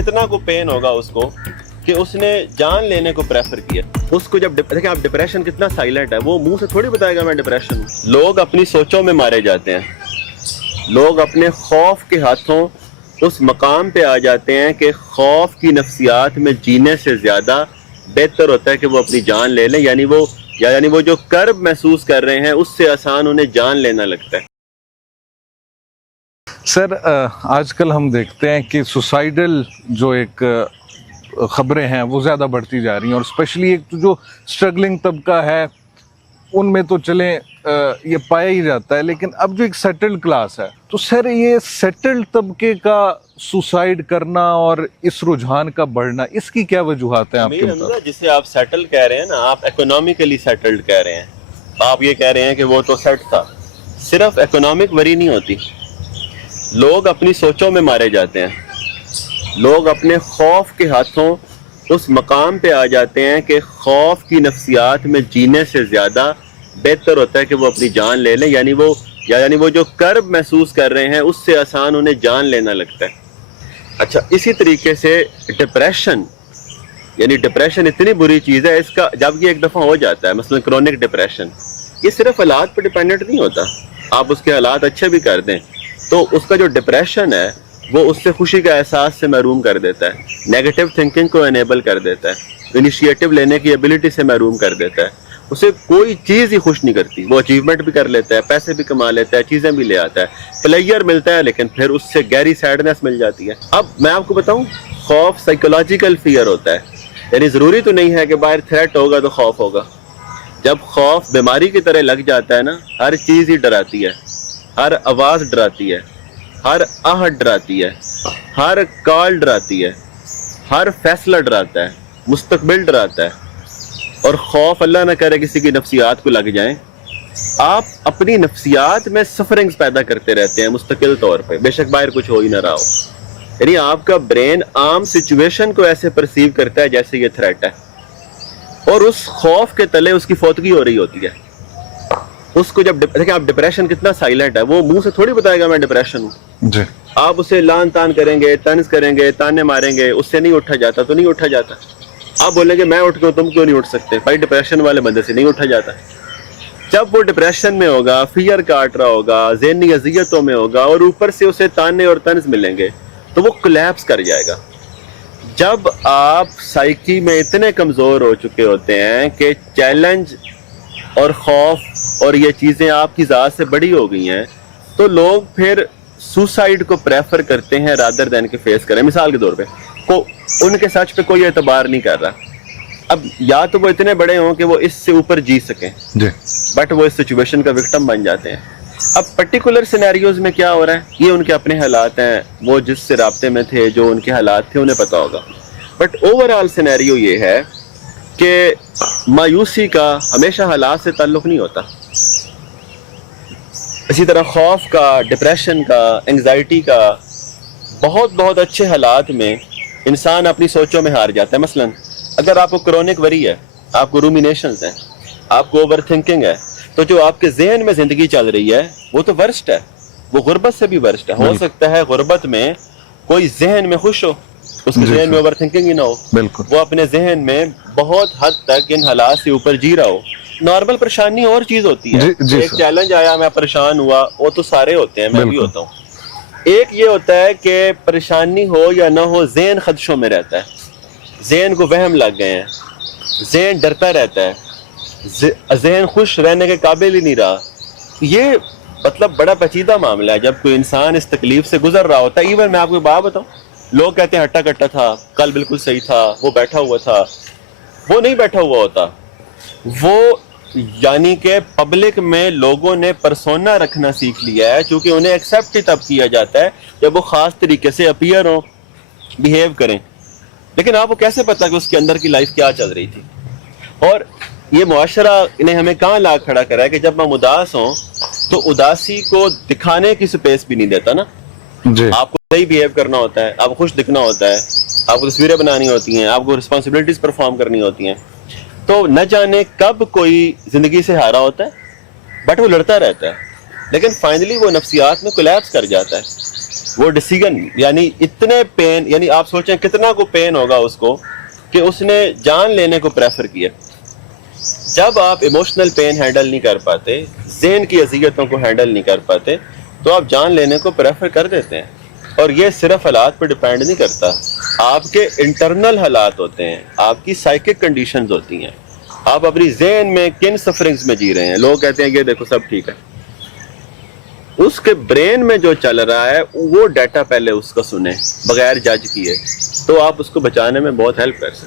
کتنا کو پین ہوگا اس کو کہ اس نے جان لینے کو پریفر کیا. اس کو جب دیکھیں آپ ڈپریشن کتنا سائلنٹ ہے, وہ منہ سے تھوڑی بتائے گا میں ڈپریشن ہوں. لوگ اپنی سوچوں میں مارے جاتے ہیں, لوگ اپنے خوف کے ہاتھوں اس مقام پہ آ جاتے ہیں کہ خوف کی نفسیات میں جینے سے زیادہ بہتر ہوتا ہے کہ وہ اپنی جان لے لیں. یعنی وہ جو کرب محسوس کر رہے ہیں اس سے آسان انہیں جان لینا لگتا ہے. سر آج کل ہم دیکھتے ہیں کہ سوسائیڈل جو ایک خبریں ہیں وہ زیادہ بڑھتی جا رہی ہیں, اور اسپیشلی ایک تو جو اسٹرگلنگ طبقہ ہے ان میں تو چلیں یہ پایا ہی جاتا ہے, لیکن اب جو ایک سیٹلڈ کلاس ہے, تو سر یہ سیٹلڈ طبقے کا سوسائڈ کرنا اور اس رجحان کا بڑھنا, اس کی کیا وجوہات ہیں آپ کے مطابق؟ جسے آپ سیٹل کہہ رہے ہیں نا, آپ اکنامکلی سیٹلڈ کہہ رہے ہیں. آپ یہ کہہ رہے ہیں کہ وہ تو سیٹ تھا. صرف اکنامک وری نہیں ہوتی, لوگ اپنی سوچوں میں مارے جاتے ہیں, لوگ اپنے خوف کے ہاتھوں اس مقام پہ آ جاتے ہیں کہ خوف کی نفسیات میں جینے سے زیادہ بہتر ہوتا ہے کہ وہ اپنی جان لے لیں. یعنی وہ جو کرب محسوس کر رہے ہیں اس سے آسان انہیں جان لینا لگتا ہے. اچھا, اسی طریقے سے ڈپریشن اتنی بری چیز ہے, اس کا جب یہ ایک دفعہ ہو جاتا ہے, مثلا کرونک ڈپریشن, یہ صرف حالات پہ ڈیپینڈنٹ نہیں ہوتا. آپ اس کے حالات اچھے بھی کر دیں تو اس کا جو ڈپریشن ہے وہ اس سے خوشی کا احساس سے محروم کر دیتا ہے, نیگیٹو تھنکنگ کو انیبل کر دیتا ہے, انیشیٹو لینے کی ایبلٹی سے محروم کر دیتا ہے. اسے کوئی چیز ہی خوش نہیں کرتی. وہ اچیومنٹ بھی کر لیتا ہے, پیسے بھی کما لیتا ہے, چیزیں بھی لے آتا ہے, پلیئر ملتا ہے, لیکن پھر اس سے گہری سیڈنس مل جاتی ہے. اب میں آپ کو بتاؤں, خوف سائیکولوجیکل فیئر ہوتا ہے, یعنی ضروری تو نہیں ہے کہ باہر تھریٹ ہوگا تو خوف ہوگا. جب خوف بیماری کی طرح لگ جاتا ہے نا, ہر چیز ہی ڈراتی ہے, ہر آواز ڈراتی ہے, ہر آہٹ ڈراتی ہے, ہر کال ڈراتی ہے, ہر فیصلہ ڈراتا ہے, مستقبل ڈراتا ہے. اور خوف اللہ نہ کرے کسی کی نفسیات کو لگ جائیں, آپ اپنی نفسیات میں سفرنگز پیدا کرتے رہتے ہیں مستقل طور پہ, بے شک باہر کچھ ہو ہی نہ رہا ہو. یعنی آپ کا برین عام سچویشن کو ایسے پرسیو کرتا ہے جیسے یہ تھریٹ ہے, اور اس خوف کے تلے اس کی فوتگی ہو رہی ہوتی ہے. اس کو جب دیکھیں آپ ڈپریشن کتنا سائلنٹ ہے, وہ منہ سے تھوڑی بتائے گا میں ڈپریشن ہوں. جی, آپ اسے لان تان کریں گے, طنز کریں گے, تانے ماریں گے, اس سے نہیں اٹھا جاتا تو نہیں اٹھا جاتا. آپ بولیں گے میں اٹھ کے تم کیوں نہیں اٹھ سکتے, بھائی ڈپریشن والے بندے سے نہیں اٹھا جاتا. جب وہ ڈپریشن میں ہوگا, فیئر کاٹ رہا ہوگا, ذہنی اذیتوں میں ہوگا, اور اوپر سے اسے تانے اور طنز ملیں گے تو وہ کولیپس کر جائے گا. جب آپ سائیکی میں اتنے کمزور ہو چکے ہوتے ہیں کہ چیلنج اور خوف اور یہ چیزیں آپ کی ذات سے بڑی ہو گئی ہیں, تو لوگ پھر سوسائڈ کو پریفر کرتے ہیں رادر دین کے فیس کریں. مثال کے طور پہ ان کے سچ پہ کوئی اعتبار نہیں کر رہا. اب یا تو وہ اتنے بڑے ہوں کہ وہ اس سے اوپر جی سکیں, بٹ وہ اس سچویشن کا وکٹم بن جاتے ہیں. اب پرٹیکولر سینیریوز میں کیا ہو رہا ہے, یہ ان کے اپنے حالات ہیں, وہ جس سے رابطے میں تھے, جو ان کے حالات تھے انہیں پتا ہوگا. بٹ اوور آل سینیریو یہ ہے کہ مایوسی کا ہمیشہ حالات سے تعلق نہیں ہوتا. اسی طرح خوف کا, ڈپریشن کا, انگزائٹی کا, بہت اچھے حالات میں انسان اپنی سوچوں میں ہار جاتا ہے. مثلا اگر آپ کو کرونک وری ہے, آپ کو رومینیشنز ہیں, آپ کو اوور تھنکنگ ہے, تو جو آپ کے ذہن میں زندگی چل رہی ہے وہ تو ورسٹ ہے, وہ غربت سے بھی ورسٹ ہے. ہو سکتا ہے غربت میں کوئی ذہن میں خوش ہو, اس کے ذہن میں اوور تھنکنگ ہی نہ ہو, وہ اپنے ذہن میں بہت حد تک ان حالات سے اوپر جی رہا ہو. نارمل پریشانی اور چیز ہوتی ہے, ایک چیلنج آیا میں پریشان ہوا, وہ تو سارے ہوتے ہیں, میں بھی ہوتا ہوں. ایک یہ ہوتا ہے کہ پریشانی ہو یا نہ ہو, ذہن خدشوں میں رہتا ہے, ذہن کو وہم لگ گئے ہیں, ذہن ڈرتا رہتا ہے, ذہن خوش رہنے کے قابل ہی نہیں رہا. یہ مطلب بڑا پیچیدہ معاملہ ہے جب کوئی انسان اس تکلیف سے گزر رہا ہوتا ہے. ایون میں آپ کو بات بتاؤں, لوگ کہتے ہیں ہٹا کٹا تھا, کل بالکل صحیح تھا, وہ بیٹھا ہوا تھا. وہ نہیں بیٹھا ہوا ہوتا, وہ یعنی کہ پبلک میں لوگوں نے پرسونا رکھنا سیکھ لیا ہے, چونکہ انہیں ایکسیپٹ ہی تب کیا جاتا ہے جب وہ خاص طریقے سے اپیئر ہوں, بیہیو کریں. لیکن آپ کو کیسے پتا کہ اس کے اندر کی لائف کیا چل رہی تھی؟ اور یہ معاشرہ نے ہمیں کہاں لا کھڑا کرا ہے کہ جب ہم اداس ہوں تو اداسی کو دکھانے کی سپیس بھی نہیں دیتا نا. آپ کو صحیح بیہیو کرنا ہوتا ہے, آپ کو خوش دکھنا ہوتا ہے, آپ کو تصویریں بنانی ہوتی ہیں, آپ کو رسپانسبلٹیز پرفارم کرنی ہوتی ہیں. تو نہ جانے کب کوئی زندگی سے ہارا ہوتا ہے, بٹ وہ لڑتا رہتا ہے, لیکن فائنلی وہ نفسیات میں کولیپس کر جاتا ہے. وہ ڈیسیجن یعنی اتنے پین، یعنی آپ سوچیں کتنا کو پین ہوگا اس کو کہ اس نے جان لینے کو پریفر کیا. جب آپ ایموشنل پین ہینڈل نہیں کر پاتے، ذہن کی اذیتوں کو ہینڈل نہیں کر پاتے، تو آپ جان لینے کو پریفر کر دیتے ہیں. اور یہ صرف حالات پہ ڈیپینڈ نہیں کرتا، آپ کے انٹرنل حالات ہوتے ہیں، آپ کی سائیکک کنڈیشنز ہوتی ہیں، آپ اپنی ذہن میں کن سفرنگز میں جی رہے ہیں. لوگ کہتے ہیں کہ دیکھو سب ٹھیک ہے، اس کے برین میں جو چل رہا ہے وہ ڈیٹا پہلے اس کا سنیں بغیر جج کیے، تو آپ اس کو بچانے میں بہت ہیلپ کر سکتے ہیں.